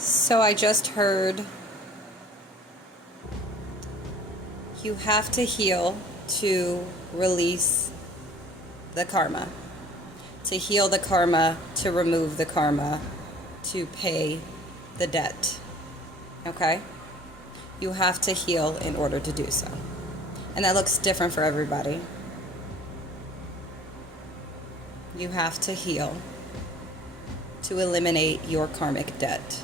So I just heard you have to heal to release the karma. To heal the karma, to remove the karma, to pay the debt. Okay? You have to heal in order to do so. And that looks different for everybody. You have to heal to eliminate your karmic debt.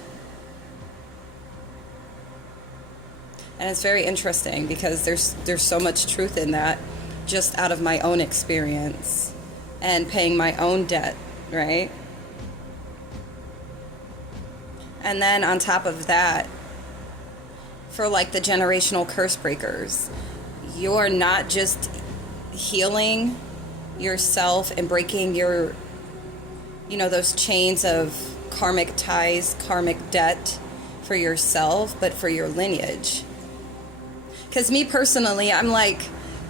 And it's very interesting because there's so much truth in that, just out of my own experience and paying my own debt, right? And then on top of that, for like the generational curse breakers, you're not just healing yourself and breaking your, those chains of karmic ties, karmic debt for yourself, but for your lineage. Because me personally, I'm like,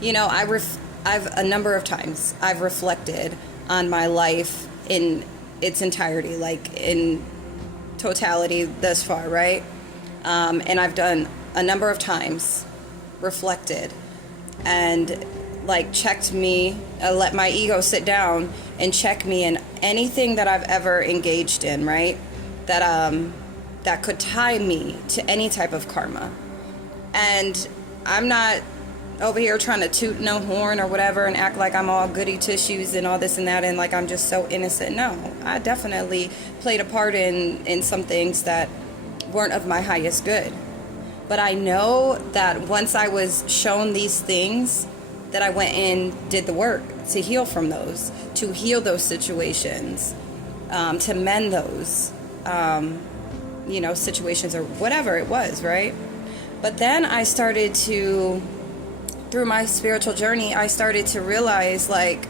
I've a number of times I've reflected on my life in its entirety, like in totality thus far, right? And I've done a number of times, reflected, and like checked me, let my ego sit down and check me in anything that I've ever engaged in, right? That could tie me to any type of karma. And I'm not over here trying to toot no horn or whatever and act like I'm all goody tissues and all this and that and like I'm just so innocent. No, I definitely played a part in some things that weren't of my highest good. But I know that once I was shown these things, that I went and did the work to heal from those, to heal those situations, to mend those, situations or whatever it was, right? But then I started to, through my spiritual journey, I started to realize, like,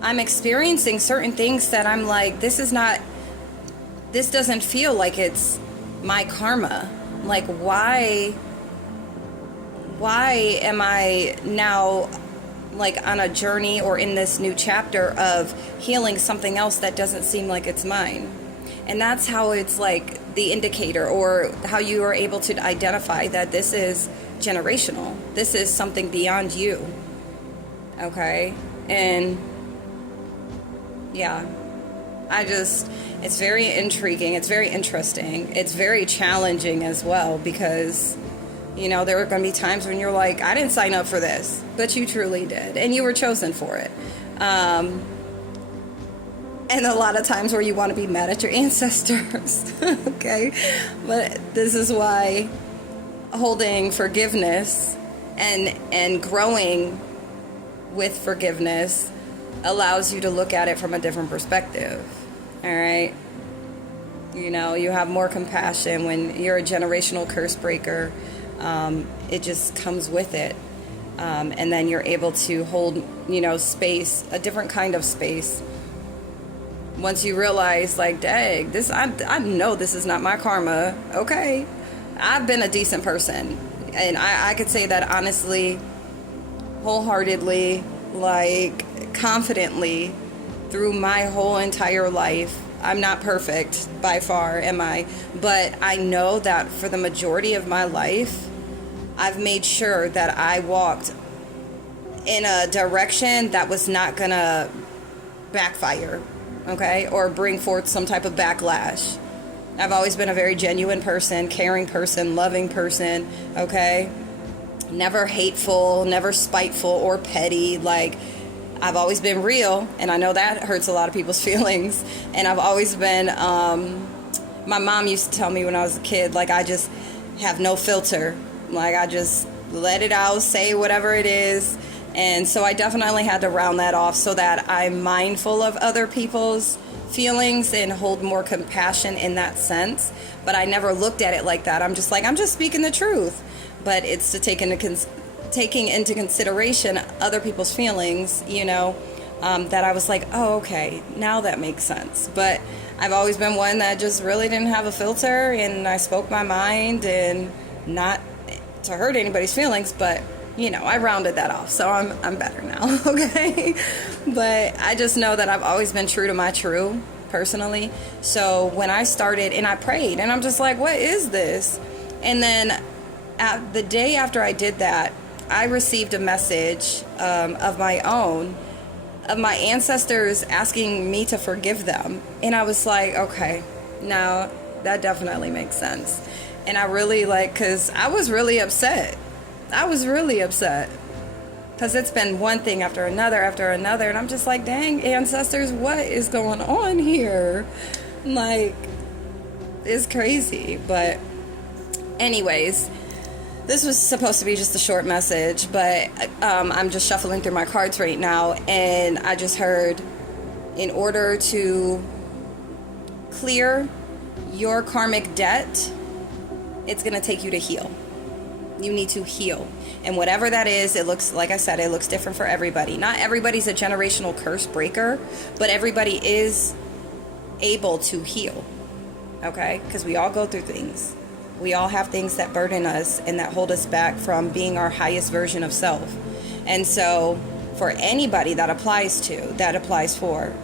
I'm experiencing certain things that I'm like, this doesn't feel like it's my karma. Like, why am I now, like, on a journey or in this new chapter of healing something else that doesn't seem like it's mine? And that's how it's like the indicator, or how you are able to identify that this is generational. This is something beyond you. Okay? And yeah, it's very intriguing. It's very interesting. It's very challenging as well, because, there are going to be times when you're like, I didn't sign up for this, but you truly did. And you were chosen for it. And a lot of times where you want to be mad at your ancestors. Okay? But this is why holding forgiveness and growing with forgiveness allows you to look at it from a different perspective. All right? You have more compassion when you're a generational curse breaker. It just comes with it. And then you're able to hold, space, a different kind of space. Once you realize, like, dang, I know this is not my karma. Okay. I've been a decent person. And I could say that honestly, wholeheartedly, like, confidently, through my whole entire life. I'm not perfect by far, am I? But I know that for the majority of my life, I've made sure that I walked in a direction that was not gonna backfire, okay? Or bring forth some type of backlash. I've always been a very genuine person, caring person, loving person, okay? Never hateful, never spiteful or petty. Like, I've always been real, and I know that hurts a lot of people's feelings. And I've always been, my mom used to tell me when I was a kid, like, I just have no filter. Like, I just let it out, say whatever it is. And so I definitely had to round that off so that I'm mindful of other people's feelings and hold more compassion in that sense. But I never looked at it like that. I'm just like, I'm just speaking the truth. But it's to taking into consideration other people's feelings, that I was like, oh, okay, now that makes sense. But I've always been one that just really didn't have a filter, and I spoke my mind, and not to hurt anybody's feelings, but I rounded that off, so I'm better now. Okay? But I just know that I've always been true to my true, personally. So when I started and I prayed, and I'm just like, what is this? And then the day after I did that, I received a message of my own, of my ancestors asking me to forgive them. And I was like, okay, now that definitely makes sense. And I really because I was really upset. Because it's been one thing after another, and I'm just like, dang, ancestors, what is going on here? Like, it's crazy. But anyways, this was supposed to be just a short message, but I'm just shuffling through my cards right now, and I just heard, in order to clear your karmic debt, it's going to take you to heal. You need to heal. And whatever that is, it looks, like I said, it looks different for everybody. Not everybody's a generational curse breaker, but everybody is able to heal. Okay? Because we all go through things. We all have things that burden us and that hold us back from being our highest version of self. And so for anybody that applies for,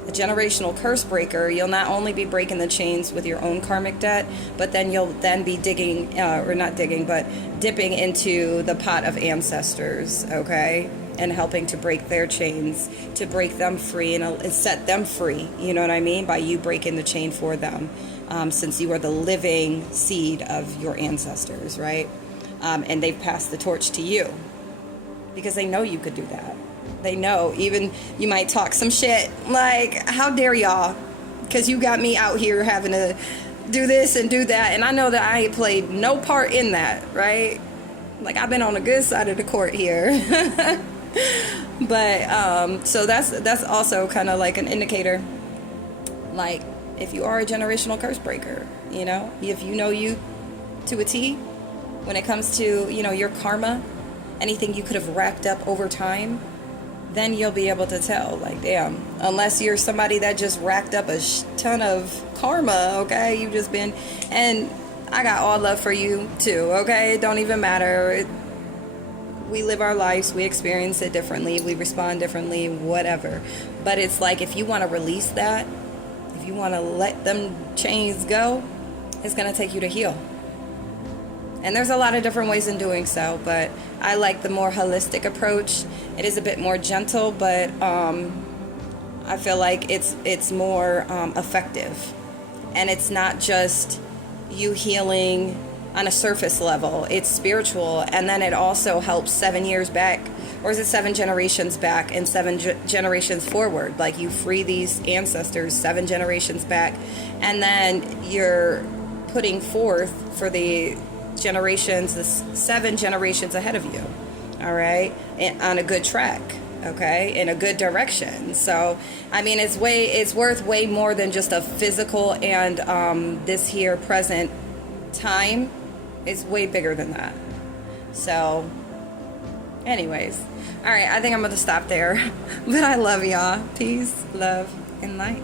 a generational curse breaker, you'll not only be breaking the chains with your own karmic debt, but then you'll then be dipping into the pot of ancestors, okay? And helping to break their chains, to break them free and set them free, you know what I mean? By you breaking the chain for them, since you are the living seed of your ancestors, right? And they've passed the torch to you because they know you could do that. They know, even you might talk some shit like, how dare y'all, because you got me out here having to do this and do that, and I know that I played no part in that, right? Like, I've been on the good side of the court here. But so that's also kind of like an indicator, like, if you are a generational curse breaker, you know, if you know you to a T when it comes to, you know, your karma, anything you could have racked up over time, then you'll be able to tell, like, damn, unless you're somebody that just racked up a ton of karma, okay? You've just been, and I got all love for you too, okay? It don't even matter. We live our lives, we experience it differently, we respond differently, whatever. But it's like, if you want to release that, if you want to let them chains go, it's going to take you to heal. And there's a lot of different ways in doing so, but I like the more holistic approach. It is a bit more gentle, but I feel like it's more effective. And it's not just you healing on a surface level. It's spiritual, and then it also helps 7 years back, or is it 7 generations back and 7 generations forward? Like, you free these ancestors 7 generations back, and then you're putting forth for the generations, the 7 generations ahead of you, all right, and on a good track, okay, in a good direction. So I mean, it's worth way more than just a physical and this here present time. It's way bigger than that. So anyways, all right, I think I'm gonna stop there. But I love y'all. Peace, love, and light.